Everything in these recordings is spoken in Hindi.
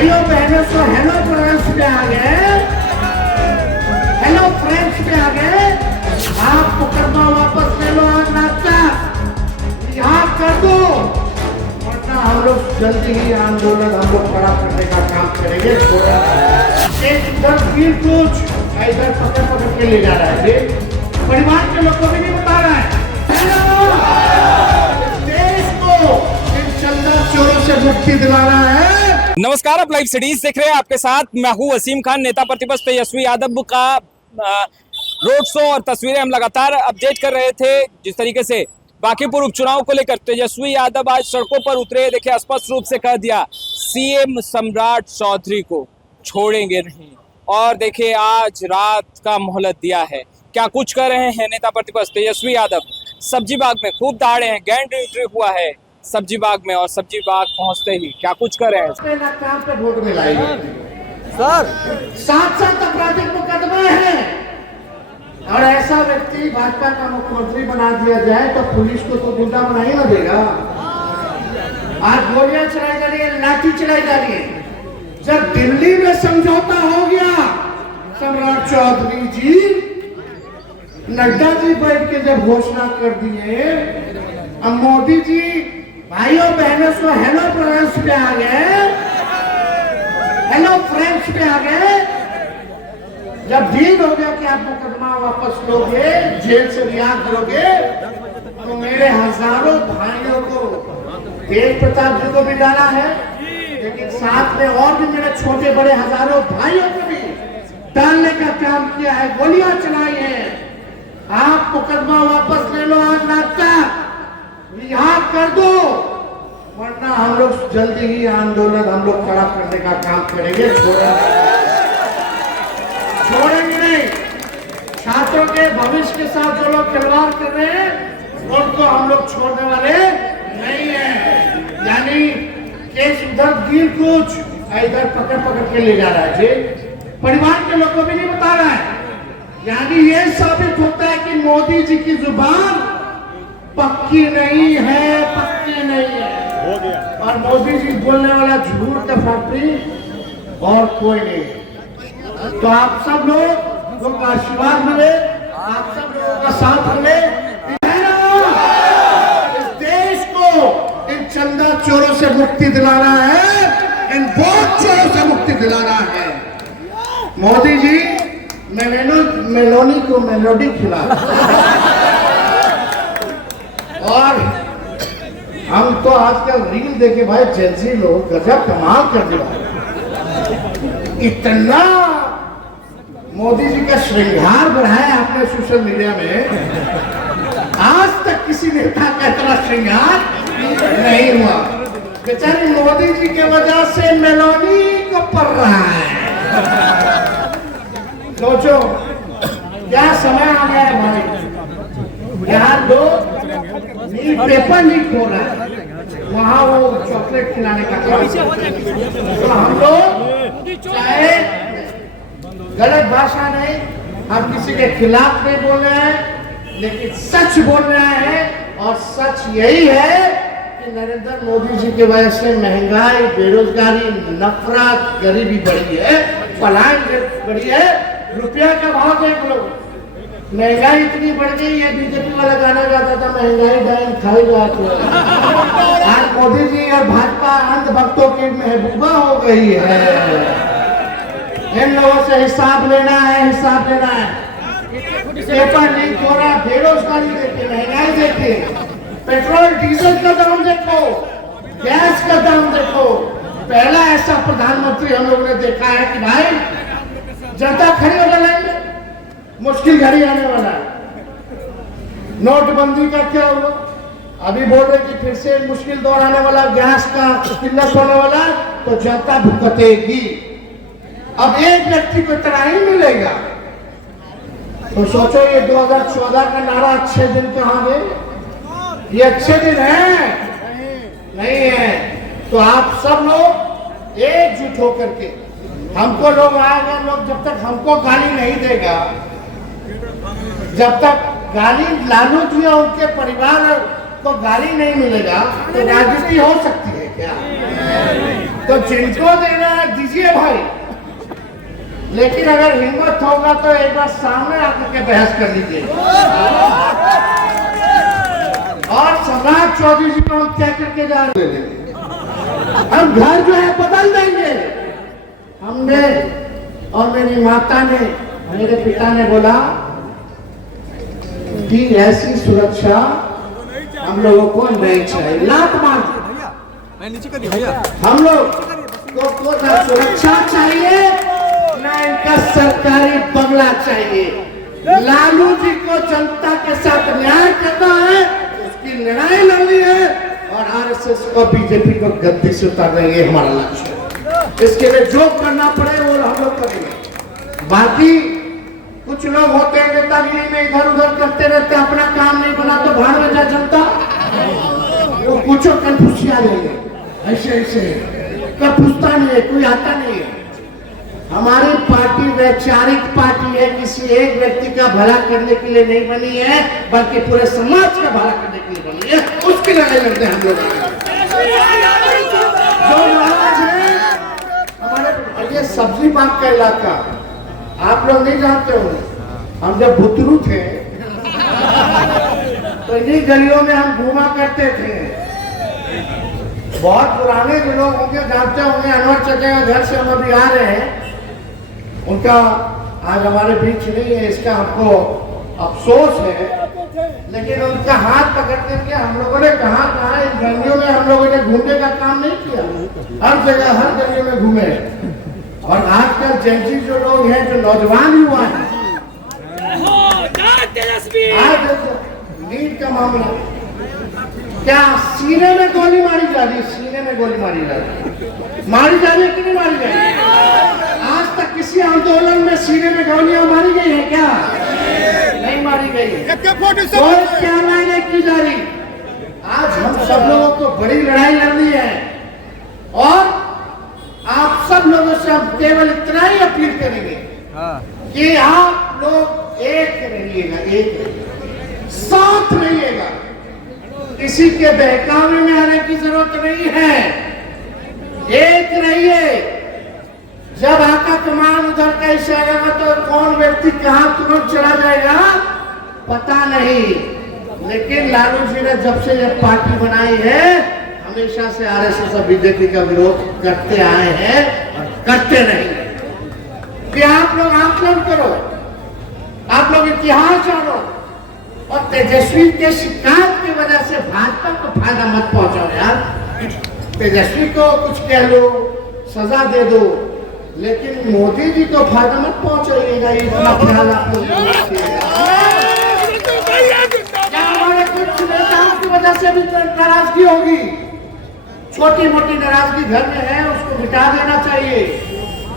भाइयों बहनों को हेलो फ्रेंड्स पे आ गए, हेलो फ्रेंड्स पे आ गए। आप मुकदमा वापस ले लो और नाश्ता यहाँ कर दो, वरना हम लोग जल्दी ही आंदोलन हम लोग खड़ा करने का काम करेंगे। इधर भीड़ कुछ इधर पकड़ पकड़ के ले जा रहा है, परिवार के लोग को भी नहीं बता रहा है। देश को इन चंदा चोरों से मुक्ति दिलाना है। नमस्कार, आप लाइव स्टडीज देख रहे हैं। आपके साथ मैं हूं वसीम खान। नेता प्रतिपक्ष तेजस्वी यादव का रोड शो और तस्वीरें हम लगातार अपडेट कर रहे थे। जिस तरीके से बांकीपुर उपचुनाव को लेकर तेजस्वी यादव आज सड़कों पर उतरे, देखिए स्पष्ट रूप से कह दिया सीएम सम्राट चौधरी को छोड़ेंगे नहीं। और देखिए आज रात का मोहलत दिया है। क्या कुछ कर रहे हैं नेता प्रतिपक्ष तेजस्वी यादव? सब्जी बाग में खूब दहाड़े हैं, गैंड एंट्री हुआ है सब्जी बाग में, और सब्जी बाग पहुंचते ही क्या कुछ कर रहे हैं पे वोट मिलाएंगे सर। 7 आपराधिक मुकदमे हैं और ऐसा व्यक्ति भाजपा का मुख्यमंत्री बना दिया जाए तो पुलिस को तो गुंडा बना ही ना देगा। आज गोलियां चलाई जा रही है, लाठी चलाई जा रही है। जब दिल्ली में समझौता हो गया, सम्राट चौधरी जी, नड्डा जी बैठ के जब घोषणा कर दिए, अब मोदी जी भाइयों बहनों को हेलो फ्रेंड्स पे आ गए, हेलो फ्रेंड्स पे आ गए। जब डील हो गया कि आप मुकदमा वापस लोगे, जेल से रिहा करोगे, तो मेरे हजारों भाइयों को, तेज प्रताप जी को भी डाला है, लेकिन साथ में और भी मेरे छोटे बड़े हजारों भाइयों को भी डालने का काम किया है, गोलियां चलाई है। आप मुकदमा वापस ले लो और नाश्ता यहाँ कर दो, वरना हम लोग जल्दी ही आंदोलन हम लोग खड़ा करने का काम करेंगे। छोड़ेंगे नहीं। छात्रों के भविष्य के साथ जो लोग खिलवाड़ कर रहे हैं उनको हम लोग छोड़ने वाले नहीं है। यानी केस उधर गिर कुछ इधर पकड़ पकड़ के ले जा रहा है जी, परिवार के लोग को भी नहीं बता रहा है। यानी ये साबित होता है कि मोदी जी की जुबान पक्की नहीं है, पक्की नहीं है। और मोदी जी बोलने वाला झूठ का फैक्ट्री और कोई नहीं। तो आप सब लोग का आशीर्वाद मिले, आप सब लोगों का साथ मिले। इस देश को इन चंदा चोरों से मुक्ति दिलाना है, इन वोट चोरों से मुक्ति दिलाना है। मोदी जी मेलोनी को मेलोडी खिला और हम तो आजकल रील देखे भाई, जेंजी लोग गजब कमाल करने वाले। इतना मोदी जी का श्रृंगार बढ़ाया आपने सोशल मीडिया में, आज तक किसी नेता का इतना श्रृंगार नहीं हुआ। बेचारे मोदी जी के वजह से मेलोनी को पड़ रहा है। सोचो क्या समय आ गया है भाई। यहाँ लोग पेपर लीक हो रहा है, वहाँ वो चॉकलेट खिलाने का काम। तो हम लोग चाहे गलत भाषा नहीं, हम किसी के खिलाफ नहीं बोल रहे हैं, लेकिन सच बोल रहे हैं। और सच यही है कि नरेंद्र मोदी जी की वजह से महंगाई, बेरोजगारी, नफरत, गरीबी बढ़ी है, पलायन बढ़ी है। रुपया का भाव देख लो, महंगाई इतनी बढ़ गई है। बीजेपी वाला गाना गाता था, महंगाई डाइन खाई जाती है। आज मोदी जी और भाजपा अंध भक्तों की महबूबा हो गई है। इन लोगों से हिसाब लेना है, हिसाब लेना है। पेपर लीक हो रहा, बेरोजगारी देखिए, महंगाई देखिए, पेट्रोल डीजल का दाम देखो, गैस का दाम देखो। पहला ऐसा प्रधानमंत्री हम लोगों ने देखा है कि भाई जनता खड़ी हो गई, मुश्किल घड़ी आने वाला है। नोटबंदी का क्या हुआ? अभी बोल रहे कि फिर से मुश्किल दौर आने वाला, गैस का किल्लत होने वाला, तो जनता भुगतेगी। अब एक व्यक्ति को इतना ही मिलेगा, तो सोचो ये 2014 का नारा अच्छे दिन कहाँ गए? ये अच्छे दिन है नहीं है। तो आप सब लोग एकजुट होकर के, हमको लोग आएगा, लोग जब तक हमको गाली नहीं देगा, जब तक गाली लालू जी और उनके परिवार को गाली नहीं मिलेगा, तो राजनीति हो सकती है क्या? तो जिनको देना है कीजिए भाई, लेकिन अगर हिम्मत होगा तो एक बार सामने आकर के बहस कर लीजिए। और सम्राट चौधरी जी को हम क्या करके जा रहे हैं, हम घर जो है बदल देंगे। हमने और मेरी माता ने, मेरे पिता ने बोला कि ऐसी सुरक्षा हम लोगों को नहीं चाहिए। लात मार हम लोग को ना सुरक्षा चाहिए ना इनका सरकारी बंगला चाहिए। लालू जी को जनता के साथ न्याय करना है, उसकी लड़ाई लड़नी है और आरएसएस को, बीजेपी को गद्दी से उतारना, ये हमारा लक्ष्य है। इसके लिए जो करना पड़े वो हम लोग करेंगे। बाकी कुछ लोग होते हैं नेतागिरी में इधर उधर करते रहते, अपना काम नहीं बना तो भाड़ में जा जनता, वो कुछ कन्फ्यूजिया नहीं है, ऐसे ऐसे कब पूछता नहीं है, कोई आता नहीं है। हमारी पार्टी वैचारिक पार्टी है, किसी एक व्यक्ति का भला करने के लिए नहीं बनी है, बल्कि पूरे समाज का भला करने के लिए बनी है। उसकी लड़ाई लड़ते हैं हम लोग। जो नाराज है हमारे, ये सब्जी बाग का इलाका, आप लोग नहीं जानते हो, हम जब भुतरू थे तो इन्हीं गलियों में हम घूमा करते थे। बहुत पुराने जो लोग होंगे जानते होंगे, अनवर चचा के घर से हम अभी आ रहे हैं, उनका आज हमारे बीच नहीं है, इसका हमको अफसोस है, लेकिन उनका हाथ पकड़ करके हम लोगों ने कहाँ इन गलियों में हम लोगों ने घूमने का काम नहीं किया, हर जगह हर गलियों में घूमे। और आजकल जेंजी जो लोग हैं, जो नौजवान युवा हैं, आज नीट का मामला, क्या सीने में गोली मारी जा रही, सीने में गोली मारी जा रही है कि नहीं मारी जा रही? आज तक किसी आंदोलन में सीने में गोलियां मारी गई है क्या? नहीं मारी गई है। कोई क्या नहीं की जा रही। आज हम सब लोगों को बड़ी लड़ाई लड़नी है और आप सब लोगों से हम केवल इतना ही अपील करेंगे कि आप लोग एक रहिएगा, एक साथ रहिएगा, किसी के बहकावे में आने की जरूरत नहीं है, एक रहिए। जब आका कमान उधर का इशारा में तो कौन व्यक्ति कहां तुरंत चला जाएगा पता नहीं, लेकिन लालू जी ने जब से यह पार्टी बनाई है हमेशा से आरएसएस और बीजेपी का विरोध करते आए हैं और करते रहेंगे। कि आप लोग आकलन करो, आप लोग इतिहास जानो और तेजस्वी के शिकायत की वजह से भाजपा को फायदा मत पहुंचाओ यार। तेजस्वी को कुछ कह लो, सजा दे दो, लेकिन मोदी जी को फायदा मत पहुंचाइएगा, इतना ख्याल आप लोग क्या हमारे कुछ नेताओं की वजह से भी नाराजगी होगी, छोटी मोटी नाराजगी घर में है, उसको मिटा देना चाहिए।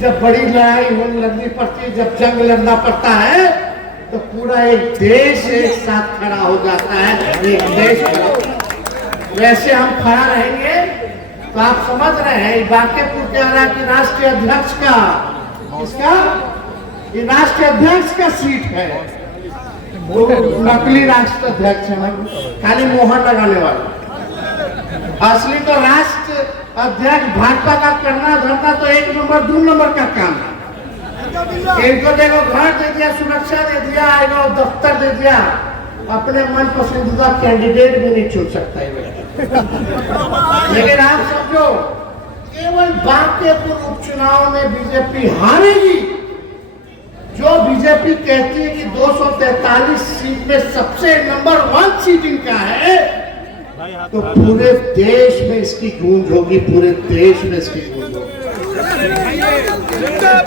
जब बड़ी लड़ाई लड़नी पड़ती है, जब जंग लड़ना पड़ता है तो पूरा एक देश एक साथ खड़ा हो जाता है, एक देश खड़ा। वैसे हम खड़ा रहेंगे तो आप समझ रहे हैं बांकेपुर के आरा की राष्ट्रीय अध्यक्ष का, इसका ये राष्ट्रीय अध्यक्ष का सीट है, वो नकली राष्ट्र अध्यक्ष है, खाली मोहर लगाने वाला। असली तो राष्ट्र अध्यक्ष भाजपा का करना धरना तो 1 नंबर 2 नंबर का काम है। इनको देखो घर दे दिया, सुरक्षा दे दिया, दफ्तर दे दिया, अपने मन पसंदीदा कैंडिडेट भी नहीं चुन सकता है। लेकिन आप समझो केवल बांकेपुर उपचुनाव में बीजेपी हारेगी। जो बीजेपी कहती है कि 243 सीट में सबसे नंबर 1 सीट इनका है, तो पूरे देश में इसकी गूंज होगी, पूरे देश में इसकी गूंज होगी।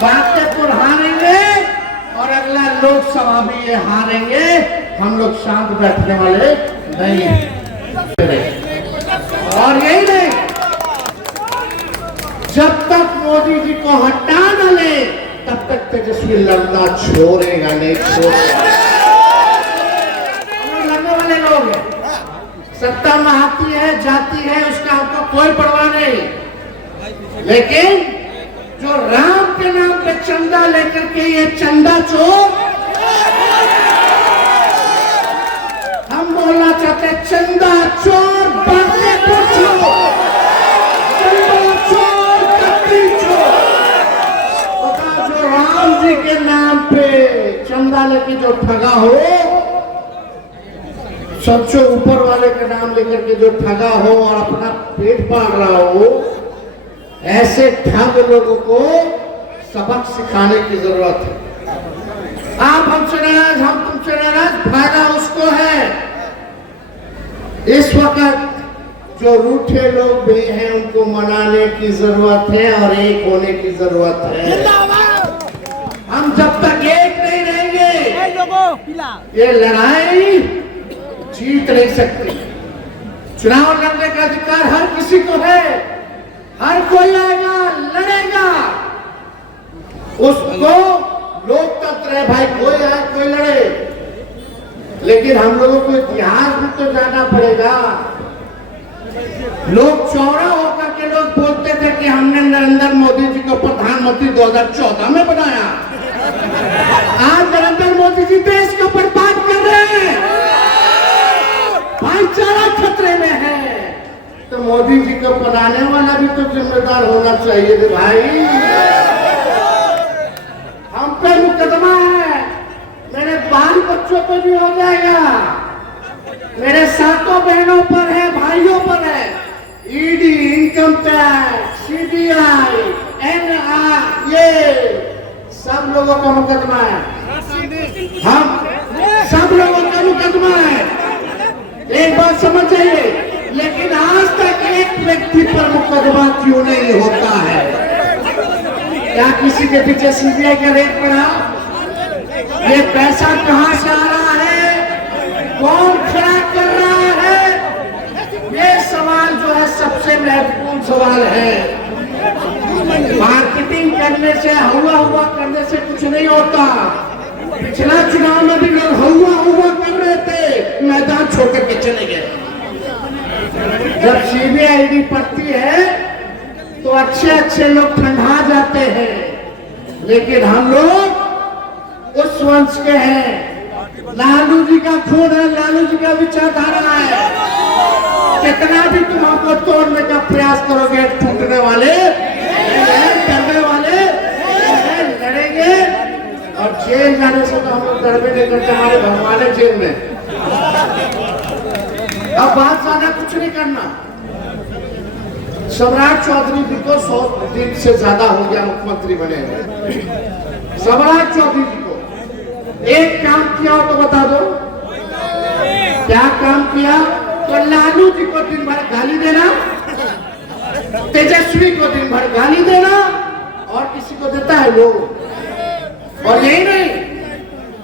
बांकेपुर हारेंगे और अगला लोकसभा भी ये हारेंगे, हम लोग शांत बैठने वाले नहीं। और यही नहीं, जब तक मोदी जी को हटा न ले तब तक तेजस्वी लड़ना छोड़ेगा नहीं, छोड़ेगा। हम लड़ने वाले लोग हैं, सत्ता में आती है जाती है उसका हमको कोई परवाह नहीं, लेकिन जो राम के नाम पे चंदा लेकर के ये चंदा चोर, हम बोलना चाहते हैं चंदा चोर, बांकेपुर चोर, चंदा चोर, कपड़ी चोर, में जो ठगा हो, सबसे ऊपर वाले का नाम लेकर के जो ठगा हो और अपना पेट पाल रहा हो, ऐसे ठग लोगों को सबक सिखाने की जरूरत है। आप हमसे नाराज, हम तुमसे नाराज, फायदा उसको है। इस वक्त जो रूठे लोग भी हैं उनको मनाने की जरूरत है और एक होने की जरूरत है। हम जब तक एक नहीं रहेंगे ये लड़ाई जीत नहीं सकती। चुनाव लड़ने का अधिकार हर किसी को है, हर कोई आएगा लड़ेगा, उसको लोकतंत्र है भाई, कोई आए कोई लड़े। लेकिन हम लोगों को इतिहास में तो जाना पड़ेगा। लोग चौड़ा होकर के लोग बोलते थे कि हमने नरेंद्र मोदी जी को प्रधानमंत्री 2014 में बनाया। आज नरेंद्र मोदी जी देश को बर्बाद कर रहे हैं, भाईचारा खतरे में है। तो मोदी जी को बनाने वाला भी तो जिम्मेदार होना चाहिए थे भाई। हम पे मुकदमा है, मेरे बाल बच्चों पर भी हो जाएगा, मेरे सातों बहनों पर है, भाइयों पर है। ED, income tax, CBI, NIA, सब लोगों का मुकदमा है। हम सब लोगों का मुकदमा है, एक बात समझ जाइए। लेकिन आज तक एक व्यक्ति पर मुकदमा क्यों नहीं होता है? क्या किसी के पीछे सीबीआई का रेड पड़ा? ये पैसा कहां से आ रहा है? कौन खड़ा कर रहा है? ये सवाल जो है सबसे महत्वपूर्ण सवाल है। मार्केटिंग करने से, हुआ करने से कुछ नहीं होता। पिछला चुनाव में भी लोग हुआ कर रहे थे, मैदान छोड़ के चले गए। जब सीबीआई ईडी पड़ती है तो अच्छे लोग ठंडा जाते हैं, लेकिन हम लोग उस वंश के हैं। लालू जी का खून है, लालू जी का विचारधारा है। कितना भी तुम हमको तोड़ने का प्रयास करोगे, टूटने वाले, करने वाले लड़ेंगे। और जेल जाने से तो हम लोग डरबे नहीं करते, हमारे भगवान है जेल में। अब बात ज्यादा कुछ नहीं करना। सम्राट चौधरी जी को 100 दिन से ज्यादा हो गया मुख्यमंत्री बने। सम्राट चौधरी जी को एक काम किया हो तो बता दो, क्या काम किया? तो लालू जी को दिन भर गाली देना, तेजस्वी को दिन भर गाली देना, और किसी को देता है लोग। और यही नहीं,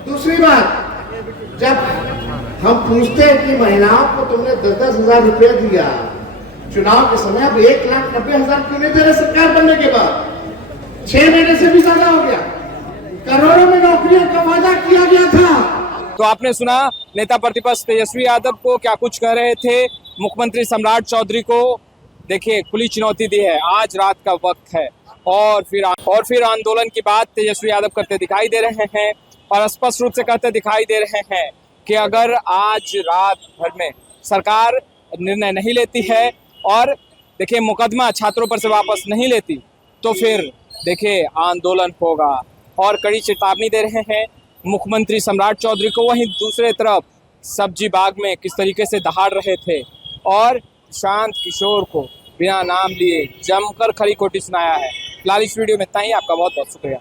दूसरी बात, जब हम पूछते हैं कि महिलाओं को तुमने 10-10 हजार रुपया दिया चुनाव के समय, अब 1,90,000 क्यों नहीं दे रहे सरकार बनने के बाद? 6 महीने से भी ज्यादा हो गया। करोड़ों में नौकरियों का वादा किया गया था। तो आपने सुना नेता प्रतिपक्ष तेजस्वी यादव को क्या कुछ कह रहे थे। मुख्यमंत्री सम्राट चौधरी को देखिए खुली चुनौती दी है, आज रात का वक्त है, और फिर आंदोलन की बात तेजस्वी यादव करते दिखाई दे रहे हैं, और स्पष्ट रूप से कहते दिखाई दे रहे हैं कि अगर आज रात भर में सरकार निर्णय नहीं लेती है और देखिए मुकदमा छात्रों पर से वापस नहीं लेती, तो फिर देखिए आंदोलन होगा। और कड़ी चेतावनी दे रहे हैं मुख्यमंत्री सम्राट चौधरी को। वहीं दूसरे तरफ सब्जी बाग में किस तरीके से दहाड़ रहे थे और शांत किशोर को बिना नाम लिए जमकर खरी खोटी सुनाया है। फिलहाल इस वीडियो में इतना ही। आपका बहुत बहुत शुक्रिया।